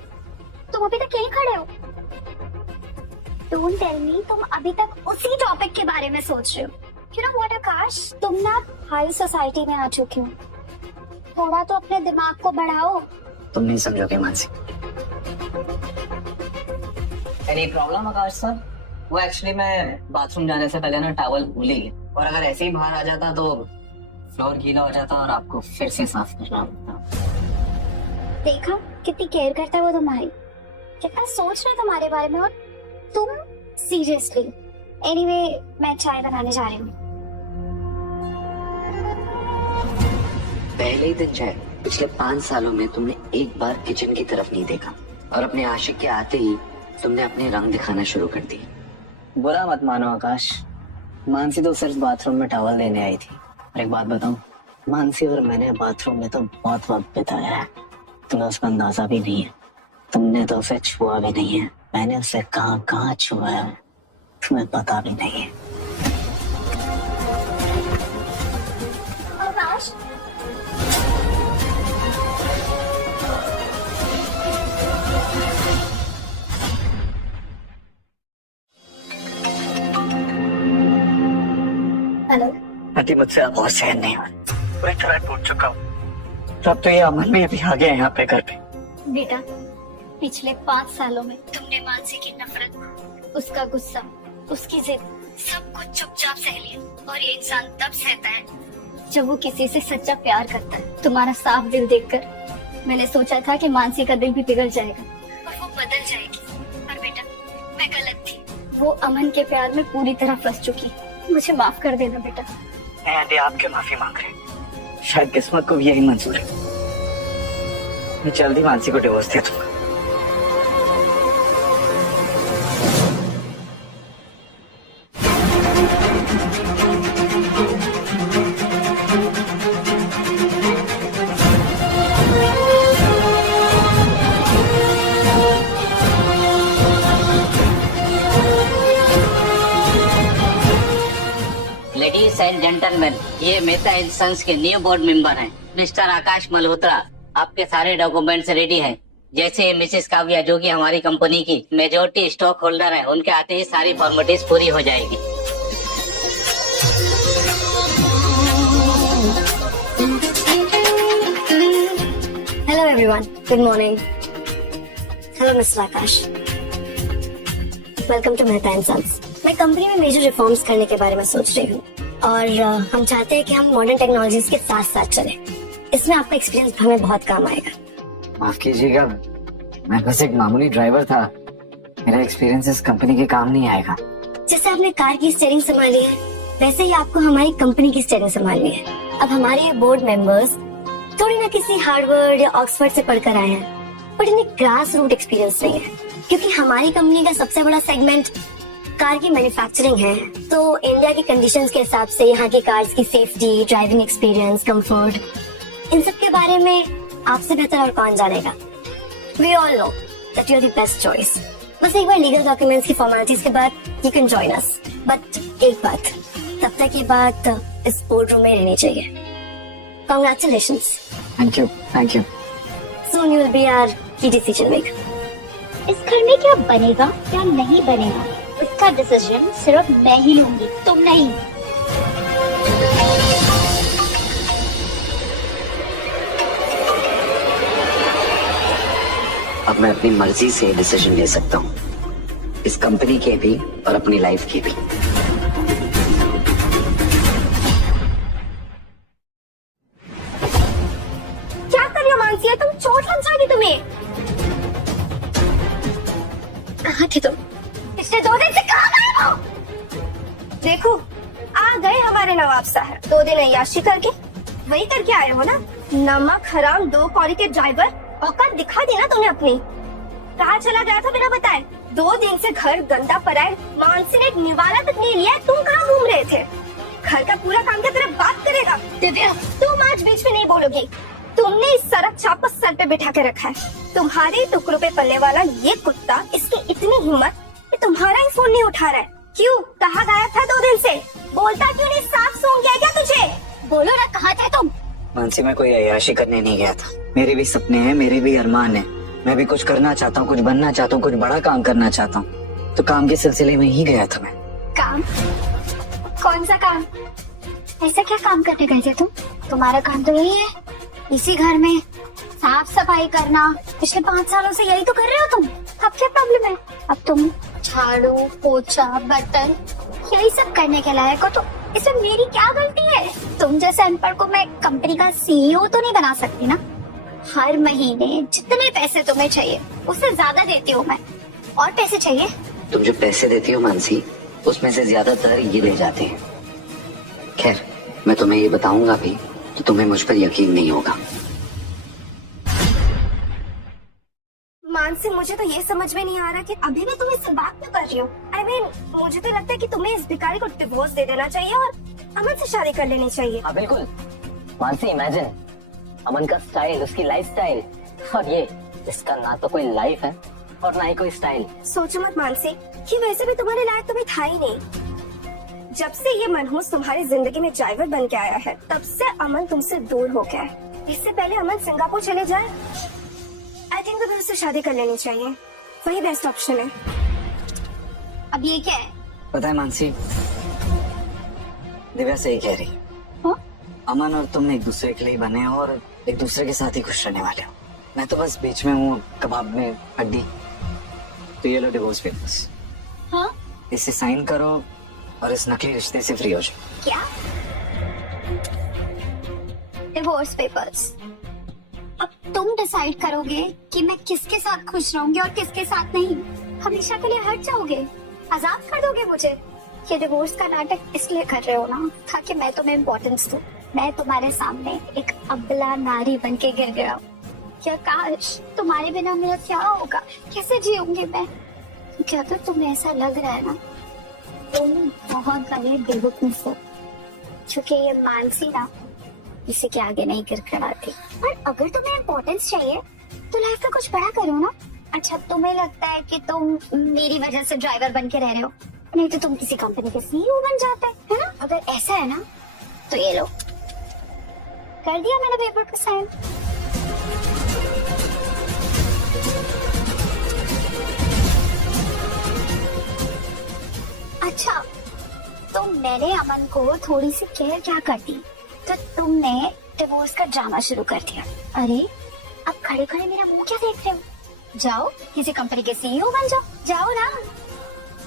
तुम अभी तक यहीं खड़े हो? डोंट टेल मी तुम अभी तक उसी टॉपिक के बारे में सोच रहे हो। यू नो व्हाट आकाश, तुम ना हाई सोसाइटी में आ चुके हो, थोड़ा तो अपने दिमाग को बढ़ाओ। तुम नहीं समझोगे मानसी। एनी प्रॉब्लम आकाश सर? वो एक्चुअली मैं बाथरूम जाने से पहले ना टॉवल भूल ही गया, और अगर ऐसे ही बाहर आ जाता तो फ्लोर गीला हो जाता और आपको फिर से साफ करना होता। देखा कितनी केयर करता है वो तुम्हारी, कितना सोच रहा है तुम्हारे बारे में, और तुम सीरियसली। एनीवे, मैं चाय बनाने जा रही हूँ। पहले ही दिन चाहे पिछले 5 सालों में तुमने एक बार किचन की तरफ नहीं देखा, और अपने आशिक के आते ही तुमने अपने रंग दिखाना शुरू कर दिए। बुरा मत मानो आकाश, मानसी तो सिर्फ बाथरूम में टॉवल लेने आई थी। और एक बात बताऊं, मानसी और मैंने बाथरूम में तो बहुत वक्त बिताया है, तुम्हें उसका अंदाजा भी नहीं है। तुमने तो उसे छुआ भी नहीं है, मैंने उसे कहाँ कहाँ छुआ है तुम्हें पता भी नहीं है। आकाश, हेलो। अति मुझसे अब और सहन नहीं हो रहा, मैं थोड़ा टूट चुका हूँ। तब तो ये अमन भी अभी आ गया यहाँ पे घर पे। बेटा, पिछले 5 सालों में तुमने मानसी की नफरत, उसका गुस्सा, उसकी जिद, सब कुछ चुपचाप सह लिया, और ये इंसान तब सहता है जब वो किसी से सच्चा प्यार करता है। तुम्हारा साफ दिल देखकर मैंने सोचा था कि मानसी का दिल भी पिघल जाएगा और वो बदल जाएगी, पर बेटा मैं गलत थी। वो अमन के प्यार में पूरी तरह फंस चुकी। मुझे माफ कर देना बेटा। मैं आंटी आपके माफी मांग रहे, शायद किस्मत को भी यही मंजूर है। मैं जल्दी मानसी को डिवोर्स दे दूंगा। लेडीज एंड जेंटलमैन, ये मेहता एंड सन्स के न्यू बोर्ड मेंबर हैं, मिस्टर आकाश मल्होत्रा। आपके सारे डॉक्यूमेंट्स रेडी हैं। जैसे मिसेस काव्या जो कि हमारी कंपनी की मेजॉरिटी स्टॉक होल्डर है, उनके आते ही सारी फॉर्मेलिटीज पूरी हो जाएगी। Hello everyone, good morning. Hello mister Akash, welcome to Mehta and sons. मैं कंपनी में मेजर रिफॉर्म्स करने के बारे में सोच रही हूँ और हम चाहते हैं कि हम मॉडर्न टेक्नोलॉजीज के साथ साथ चलें। इसमें आपका एक्सपीरियंस हमें बहुत काम आएगा। माफ कीजिएगा, मैं बस एक मामूली ड्राइवर था। मेरा एक्सपीरियंस इस कंपनी के काम नहीं आएगा। जैसे आपने कार की स्टीयरिंग संभाली है, वैसे ही आपको हमारी कंपनी की स्टीयरिंग संभालनी है। अब हमारे ये बोर्ड मेंबर्स थोड़ी ना किसी हार्वर्ड या ऑक्सफोर्ड से पढ़कर आए हैं, बट इन्हें ग्रास रूट एक्सपीरियंस नहीं है, क्योंकि हमारी कंपनी का सबसे बड़ा सेगमेंट कार की मैन्युफैक्चरिंग है। तो इंडिया की कंडीशंस के हिसाब से यहाँ की कार्स की सेफ्टी, ड्राइविंग एक्सपीरियंस, कंफर्ट, इन सब के बारे में आपसे बेहतर और कौन जानेगा। We all know that you're the best choice. बस एक बार लीगल डॉक्यूमेंट्स की फॉर्मेलिटीज के बाद you can join us. But एक बात, तब तक ये बात इस बोर्ड रूम में रहनी चाहिए। Congratulations. Thank you, thank you. Soon you will be our key decision maker. इस घर में क्या बनेगा क्या नहीं बनेगा, इसका डिसीजन सिर्फ मैं ही लूंगी, तुम नहीं। अब मैं अपनी मर्जी से डिसीजन ले सकता हूँ, इस कंपनी के भी और अपनी लाइफ के भी। क्या कर रही हो मानसी? तुम चोट लग जाएगी तुम्हें। कहाँ थे तुम? पिछले 2 दिन से कहाँ गए हो? देखो, आ गए हमारे नवाब साहब। 2 दिन अय्याशी करके वही करके आए हो ना। नमक हराम 2 कौड़ी के ड्राइवर, औकात दिखा दी ना तुमने अपनी। कहाँ चला गया था बिना बताए? 2 दिन से घर गंदा पड़ा है, मानसी ने एक निवाला तक नहीं लिया है। तुम कहाँ घूम रहे थे? घर का पूरा काम क्या तेरा बात करेगा? दिव्या, तुम आज बीच में नहीं बोलोगी। तुमने इस सड़क छाप को सर पे बिठा के रखा है। तुम्हारे टुकड़ों पे पलने वाला ये कुत्ता, इसकी इतनी हिम्मत कि तुम्हारा ही फोन नहीं उठा रहा है। क्यों? कहाँ गायब था 2 दिन से? बोलता क्यों नहीं? साफ सूंघ गया क्या तुझे? बोलो ना, कहाँ थे तुम? मानसी, मैं कोई अय्याशी करने नहीं गया था। मेरे भी सपने हैं, मेरे भी अरमान है। मैं भी कुछ करना चाहता हूँ, कुछ बनना चाहता हूँ, कुछ बड़ा काम करना चाहता हूँ। तो काम के सिलसिले में ही गया था मैं। काम? कौन सा काम? ऐसा क्या काम करने गए थे तुम? तुम्हारा काम तो यही है, इसी घर में साफ सफाई करना। पिछले 5 सालों से यही तो कर रहे हो तुम। अब क्या प्रॉब्लम है? अब तुम झाड़ू, पोछा, बर्तन यही सब करने के लायक हो, तो इसमें मेरी क्या गलती है? तुम जैसे अनपढ़ को मैं कंपनी का सीईओ तो नहीं बना सकती ना। हर महीने जितने पैसे तुम्हें चाहिए उससे ज्यादा देती हूँ मैं। और पैसे चाहिए? तुम जो पैसे देती हो मानसी, उसमें से ज्यादातर ये ले जाते हैं। खैर, मैं तुम्हें ये बताऊंगा भी तो तुम्हें मुझ पर यकीन नहीं होगा। मानसी, मुझे तो ये समझ में नहीं आ रहा कि अभी भी तुम इससे बात क्यों कर रही हो। I mean, मुझे तो लगता है कि तुम्हें इस भिखारी को डिवोर्स दे देना चाहिए और अमन से शादी कर लेनी चाहिए। हाँ बिल्कुल मानसी, इमेजिन अमन का स्टाइल, उसकी लाइफस्टाइल, और ये इसका ना तो कोई लाइफ है और ना ही कोई स्टाइल। सोचो मत मानसी कि वैसे भी तुम्हारे लायक तुम्हें था ही नहीं। जब से ये मनहूस तुम्हारी जिंदगी में ड्राइवर बन के आया है, तब से अमन तुमसे दूर हो गया है। इससे पहले अमन सिंगापुर चले जाए, आई थिंक तुम्हें उससे शादी कर लेनी चाहिए। वही बेस्ट ऑप्शन है। अब ये क्या है? पता है मानसी, दिव्या सही कह रही है। हाँ? अमन और तुम एक दूसरे के लिए बने हो और एक दूसरे के साथ ही खुश रहने वाले हो। मैं तो बस बीच में हूँ, कबाब में हड्डी। तो ये लो डिवोर्स पेपर्स। हाँ? इसे साइन करो और इस नकली रिश्ते से फ्री हो जाओ। क्या? Divorce papers. अब तुम डिसाइड करोगे कि मैं किसके साथ खुश रहूंगी और किसके साथ नहीं। हमेशा के लिए हट जाओगे, आजाद कर दोगे मुझे। ये डिवोर्स का नाटक इसलिए कर रहे हो ना ताकि मैं तुम्हें इम्पोर्टेंस दूं। मैं तुम्हारे सामने एक अबला नारी बन के गिर गया हूं। क्या काश तुम्हारे बिना मेरा क्या होगा, कैसे जीऊंगी मैं। क्या तो तुम्हें ऐसा लग रहा है ना, तुम बहुत बड़े बेवकूफ हो, क्योंकि ये मानसी ना इसी के आगे नहीं गिर कराती। पर अगर तुम्हें इम्पोर्टेंस चाहिए तो लाइफ में कुछ बड़ा करो ना। अच्छा, तुम्हें लगता है कि तुम मेरी वजह से ड्राइवर बन के रह रहे हो, नहीं तो तुम किसी कंपनी के सीईओ बन जाते है ना। अगर ऐसा है ना तो ये लो, कर दिया मैंने पेपर पे साइन। अच्छा, तो मैंने अमन को थोड़ी सी केयर क्या कर दी तो तुमने डिवोर्स का ड्रामा शुरू कर दिया। अरे अब खड़े खड़े मेरा मुंह क्या देख रहे हो। जाओ किसी कंपनी के सीईओ बन जाओ, जाओ ना।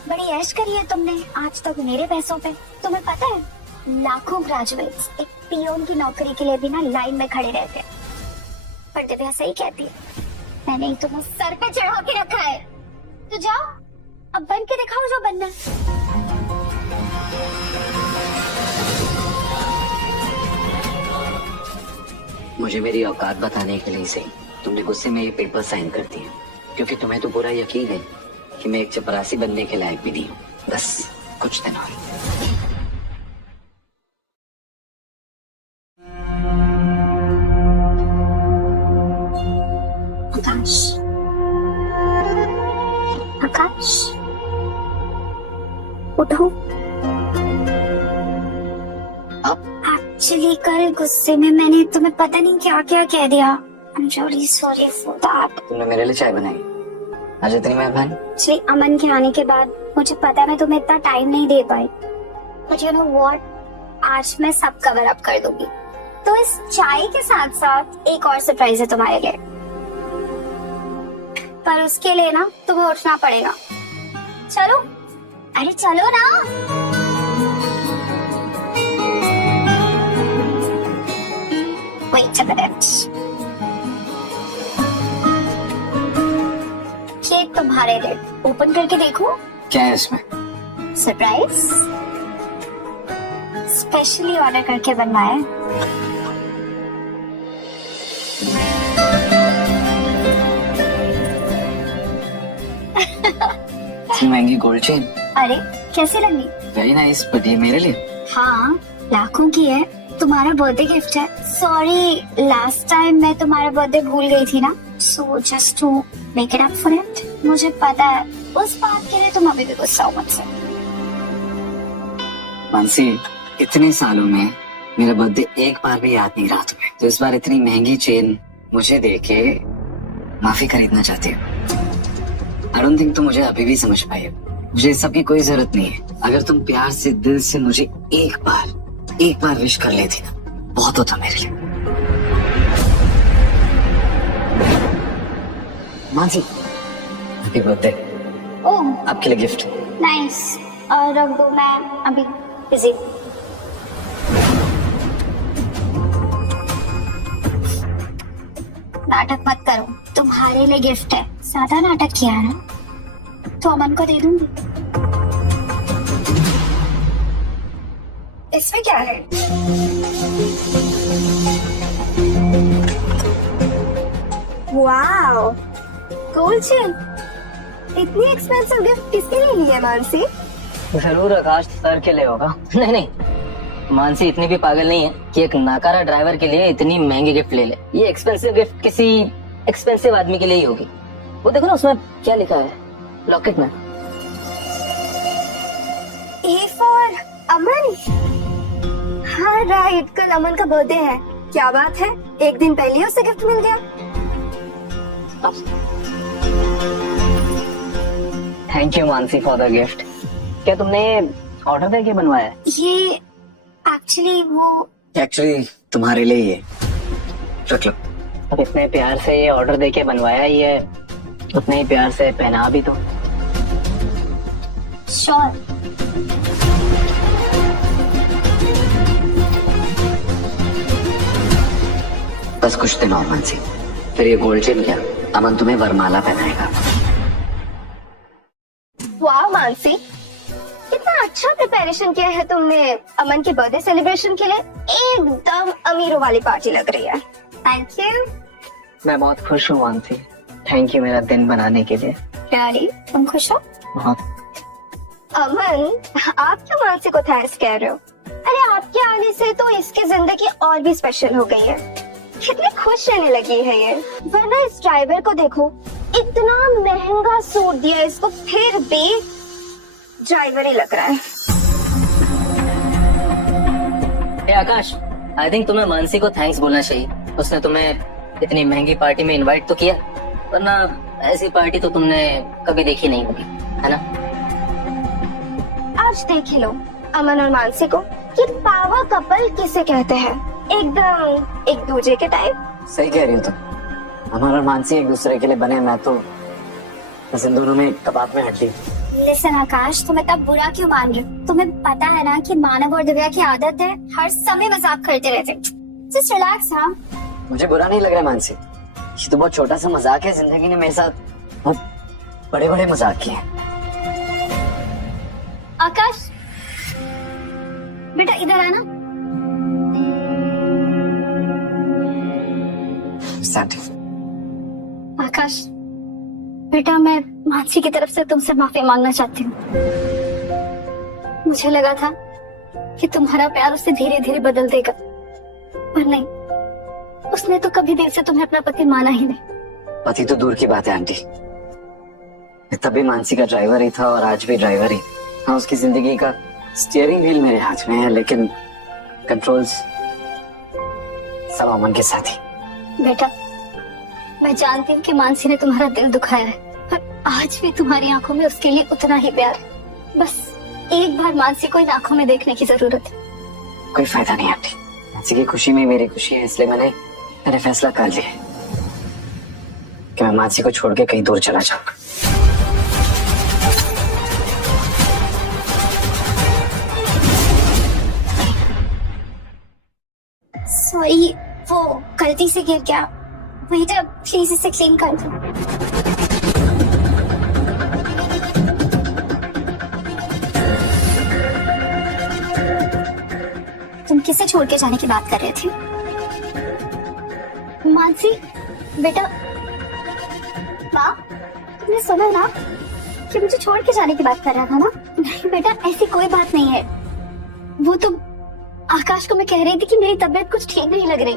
बड़ी ऐश करी है तुमने आज तक मेरे पैसों पे। तुम्हें पता है लाखों ग्रेजुएट्स एक पियोन की नौकरी के लिए भी ना लाइन में खड़े रहते हैं। पर दिव्या सही कहती है, मैंने ही तुम्हें सर पे चढ़ा के रखा है। तो जाओ अब बन के दिखाओ जो बनना है। मुझे मेरी औकात बताने के लिए सही तुमने गुस्से में ये पेपर साइन कर दिए, क्योंकि तुम्हें तो पूरा यकीन है कि मैं एक चपरासी बनने के लायक भी नहीं हूँ। बस कुछ दिन और। आकाश, आकाश उठो। एक्चुअली कल गुस्से में मैंने तुम्हें पता नहीं क्या क्या कह दिया। I'm really sorry for that। तुमने मेरे लिए चाय बनाई, आज इतनी मेहरबानी। एक्चुअली अमन के आने के बाद मुझे पता है मैं तुम्हें इतना टाइम नहीं दे पाई, बट यू नो व्हाट, आज मैं सब कवर अप कर दूंगी। तो इस चाय के साथ साथ एक और सरप्राइज है तुम्हारे लिए, पर उसके लिए ना तुम्हें उठना पड़ेगा। चलो, अरे चलो ना। Wait a minute। ये तुम्हारे लिए, ओपन करके देखो क्या है इसमें। सरप्राइज, स्पेशली ऑर्डर करके बनवाया है। इतनी महंगी गोल्ड चेन, अरे कैसी लगी? वेरी नाइस, बट ये मेरे लिए। हाँ, लाखों की है, तुम्हारा बर्थडे गिफ्ट है। सॉरी, लास्ट टाइम मैं तुम्हारा बर्थडे भूल गई थी ना, so just to make it up for it. मुझे पता है उस बात के लिए तुम अभी भी गुस्सा हो मुझसे। मानसी, इतने सालों में मेरा बर्थडे एक बार भी याद नहीं रहा तुम्हें, तो इस बार इतनी महंगी चेन मुझे देके माफी खरीदना चाहती हो। आई डोंट थिंक तुम मुझे अभी भी समझ पाए हो। मुझे इस सब की कोई जरूरत नहीं है। अगर तुम प्यार से दिल से मुझे एक बार विश कर लेती ना, बहुत होता मेरे लिए। Mansi, happy birthday. ओह, आपके लिए गिफ्ट। नाइस। और रख दो, मैं अभी बिजी। नाटक मत करो, तुम्हारे लिए गिफ्ट है। ज्यादा नाटक किया है ना तो अमन को दे दूंगी। इसमें क्या है? Wow, gold chain. इतनी एक्सपेंसिव गिफ्ट किसके लिए ली है मानसी? जरूर आकाश सर के लिए होगा। नहीं, मानसी इतनी भी पागल नहीं है कि एक नाकारा ड्राइवर के लिए इतनी महंगी गिफ्ट ले ले। ये एक्सपेंसिव गिफ्ट किसी एक्सपेंसिव आदमी के लिए ही होगी। वो देखो ना उसमें क्या लिखा है लॉकेट में। ए फॉर अमन। हाँ राइट, कल अमन का बर्थडे है। क्या बात है, एक दिन पहले उसे गिफ्ट मिल गया। Thank you Mansi for the gift. क्या तुमने ऑर्डर देके बनवाया है? ये एक्चुअली तुम्हारे लिए ये रख लो। अब इतने प्यार से ये ऑर्डर देके बनवाया, ये उतने ही प्यार से पहना भी तो। श्योर। बस कुछ दिन और मानसी, फिर ये गोल्ड चेन क्या, अमन तुम्हें वरमाला पहनाएगा। वाह मानसी, कितना अच्छा प्रिपरेशन किया है तुमने अमन के बर्थडे सेलिब्रेशन के लिए। एकदम अमीरों वाली पार्टी लग रही है। Thank you. मैं बहुत खुश हूँ मानसी, थैंक यू मेरा दिन बनाने के लिए। डैडी तुम खुश हो? बहुत। अमन आप क्यों मानसी को थैंक्स कह रहे हो? अरे आपके आने से तो इसकी जिंदगी और भी स्पेशल हो गई है, कितनी खुश रहने लगी है ये। वरना इस ड्राइवर को देखो, इतना महंगा सूट दिया इसको, फिर भी ड्राइवर ही लग रहा है। हे आकाश, आई थिंक तुम्हें मानसी को थैंक्स बोलना चाहिए। उसने तुम्हें इतनी महंगी पार्टी में इनवाइट तो किया, वरना ऐसी पार्टी तो तुमने कभी देखी नहीं होगी, है ना? आज देख ही लो अमन और मानसी को कि पावर कपल किसे कहते हैं, एकदम एक दूसरे के टाइप। सही कह रही हो तुम, अमन और मानसी एक दूसरे के लिए बने, मैं तो बस इन दोनों में कबाब में हड्डी। लिसन आकाश, तुम इतना बुरा क्यों मान रहे हो? तुम्हें पता है ना कि मानव और दिव्या की आदत है हर समय मजाक करते रहते। Just relax. हाँ, मुझे बुरा नहीं लग रहा मानसी, ये तो बहुत छोटा सा मजाक है। जिंदगी ने मेरे साथ बहुत बड़े बड़े मजाक किए हैं। आकाश बेटा इधर आना। आकाश बेटा, मैं मानसी की तरफ से तुमसे माफी मांगना चाहती हूँ। मुझे लगा था कि तुम्हारा प्यार उससे धीरे धीरे बदल देगा, पर नहीं, उसने तो कभी दिल से तुम्हें अपना पति माना ही नहीं। पति तो दूर की बात है आंटी, मैं तब भी मानसी का ड्राइवर ही था और आज भी ड्राइवर ही। हाँ, उसकी जिंदगी का स्टीयरिंग व्हील मेरे हाथ में है, लेकिन कंट्रोल्स सब अमन के साथ ही। बेटा, मैं जानती हूँ कि मानसी ने तुम्हारा दिल दुखाया है, पर आज भी तुम्हारी आंखों में उसके लिए उतना ही प्यार है। बस एक बार मानसी को इन आंखों में देखने की जरूरत है। कोई फायदा नहीं आंटी, मानसी की खुशी में मेरी खुशी है, इसलिए मैंने फैसला कर लिया है कि मैं मानसी को छोड़ के कहीं दूर चला जाऊंगा। सॉरी, वो गलती से गिर गया। बेटा प्लीज इसे क्लीन कर दो। तुम किसे छोड़ के जाने की बात कर रहे थे? मानसी बेटा। माँ, तुमने सुना ना कि मुझे छोड़ के जाने की बात कर रहा था ना? नहीं बेटा, ऐसी कोई बात नहीं है। वो तो आकाश को मैं कह रही थी कि मेरी तबीयत कुछ ठीक नहीं लग रही,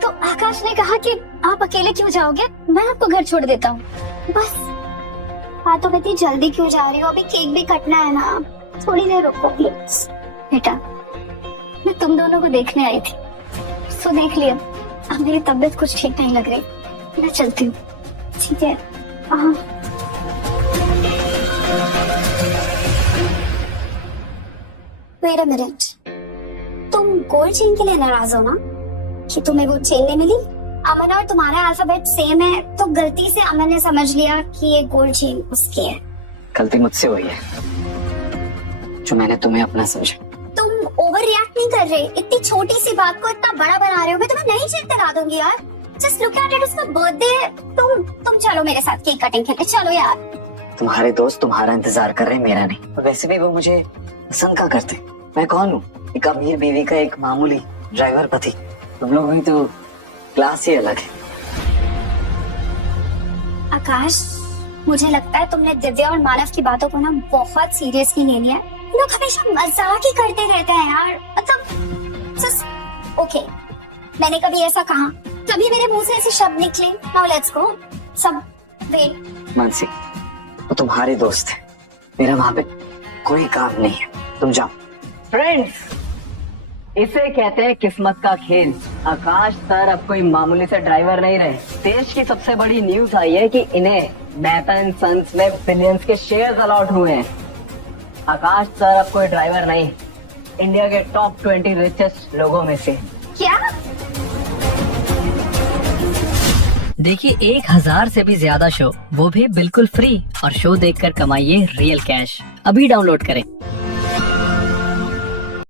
तो आकाश ने कहा कि आप अकेले क्यों जाओगे, मैं आपको घर छोड़ देता हूँ। बस। हाँ, तो इतनी जल्दी क्यों जा रही हो? अभी केक भी कटना है ना, थोड़ी देर रुको प्लीज। बेटा, मैं तुम दोनों को देखने आई थी, सो देख लिया। अब मेरी तबीयत कुछ ठीक नहीं लग रही, मैं चलती हूँ। ठीक है? हाँ। वेट अ मिनट, तुम गोल्ड चेन के लिए नाराज हो ना कि तुम्हें वो चेन नहीं मिली? अमन और तुम्हारा अल्फाबेट सेम है, तो गलती से अमन ने समझ लिया कि ये गोल्ड चेन उसकी है। गलती मुझसे हुई है जो मैंने तुम्हें अपना समझा। तुम ओवर रिएक्ट नहीं कर रहे, इतनी छोटी सी बात को इतना बड़ा बना रहे हो। मैं तुम्हें नई चेन पहना दूंगी यार। जस्ट लुक एट इट, उसका बर्थडे है। तुम चलो मेरे साथ केक कटिंग खेलने, चलो यार। तुम्हारे दोस्त तुम्हारा इंतजार कर रहे हैं, मेरा नहीं। और वैसे भी वो मुझे पसंद क्या करते, मैं कौन हूँ? एक अमीर बीवी का एक मामूली ड्राइवर पति। तुम लोगों की तो क्लास ही अलग है। आकाश, मुझे लगता है तुमने दिव्या और मानव की बातों को ना बहुत सीरियसली ले लिया है। लोग हमेशा मजाक ही करते रहते हैं यार, मतलब ओके, मैंने कभी ऐसा कहा? कभी मेरे मुंह से ऐसे शब्द निकले? Now let's go. सब वेट। मानसी, वो तुम्हारे दोस्त है, मेरा वहाँ पे कोई काम नहीं है, तुम जाओ। फ्रेंड्स, इसे कहते हैं किस्मत का खेल। आकाश सर अब कोई मामूली से ड्राइवर नहीं रहे। देश की सबसे बड़ी न्यूज आई है कि इन्हें मेहता एंड सन्स में बिलियंस के शेयर्स अलॉट हुए हैं। आकाश सर अब कोई ड्राइवर नहीं, इंडिया के टॉप 20 रिचेस्ट लोगों में से। क्या? देखिए 1000 से भी ज्यादा शो, वो भी बिल्कुल फ्री, और शो देखकर कमाइए रियल कैश। अभी डाउनलोड करें।